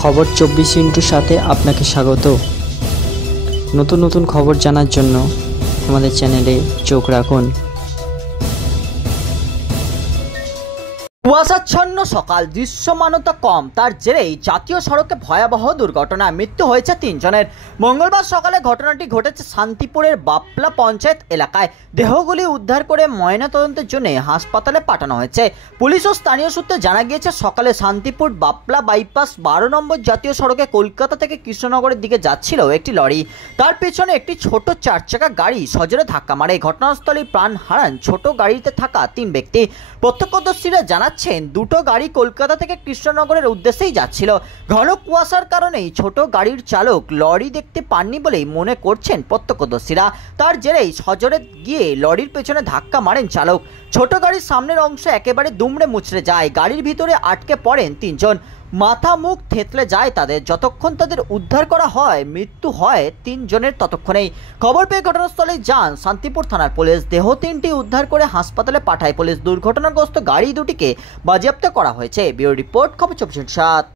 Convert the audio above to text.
খবর 24 সাথে আপনাকে স্বাগত। নতুন নতুন খবর জানার জন্য আমাদের চ্যানেলে চোখ রাখুন। কুয়াশাচ্ছন্ন সকাল, দৃশ্যমানতা কম, তার জেরেই জাতীয় সড়কে ভয়াবহ দুর্ঘটনা, মৃত্যু হয়েছে 3 জনের। মঙ্গলবার সকালে ঘটনাটি ঘটেছে শান্তিপুরের বাপলা পঞ্চায়েত এলাকায়। দেহগুলি উদ্ধার করে ময়নাতদন্তের জন্য হাসপাতালে পাঠানো হয়েছে। পুলিশ ও স্থানীয় সূত্রে জানা গিয়েছে, সকালে শান্তিপুর বাপলা বাইপাস 12 নম্বর জাতীয় সড়কে কলকাতা থেকে কৃষ্ণনগরের দিকে যাচ্ছিল একটি লরি। তার পেছনে একটি ছোট 4 চাকা গাড়ি সজোরে ধাক্কা মারে। ঘটনাস্থলে প্রাণ হারান ছোট গাড়িতে থাকা 3 ব্যক্তি। প্রত্যক্ষদর্শীরা জানাচ্ছেন, দুটো গাড়ি কলকাতা থেকে কৃষ্ণনগরের উদ্দেশ্যেই যাচ্ছিল। ঘন কুয়াশার কারণেই ছোট গাড়ির চালক লরি দেখতে পাননি বলেই মনে করছেন প্রত্যক্ষদর্শীরা। তার জেরেই সজোরে গিয়ে লরির পেছনে ধাক্কা মারেন চালক। ছোট গাড়ির সামনের অংশ একেবারে দুমড়ে মুচড়ে যায়। গাড়ির ভিতরে আটকে পড়েন 3 জন। মাথা মুখ থেতলে যায় তাদের। যতক্ষণ তাদের উদ্ধার করা হয়, মৃত্যু হয় 3 জনের ততক্ষণেই। খবর পেয়ে ঘটনাস্থলে যান শান্তিপুর থানার পুলিশ। দেহ 3টি উদ্ধার করে হাসপাতালে পাঠায় পুলিশ। দুর্ঘটনাগ্রস্ত গাড়ি দুটিকে বাজেয়াপ্ত করা হয়েছে। ব্যুরো রিপোর্ট, খবর 24/7।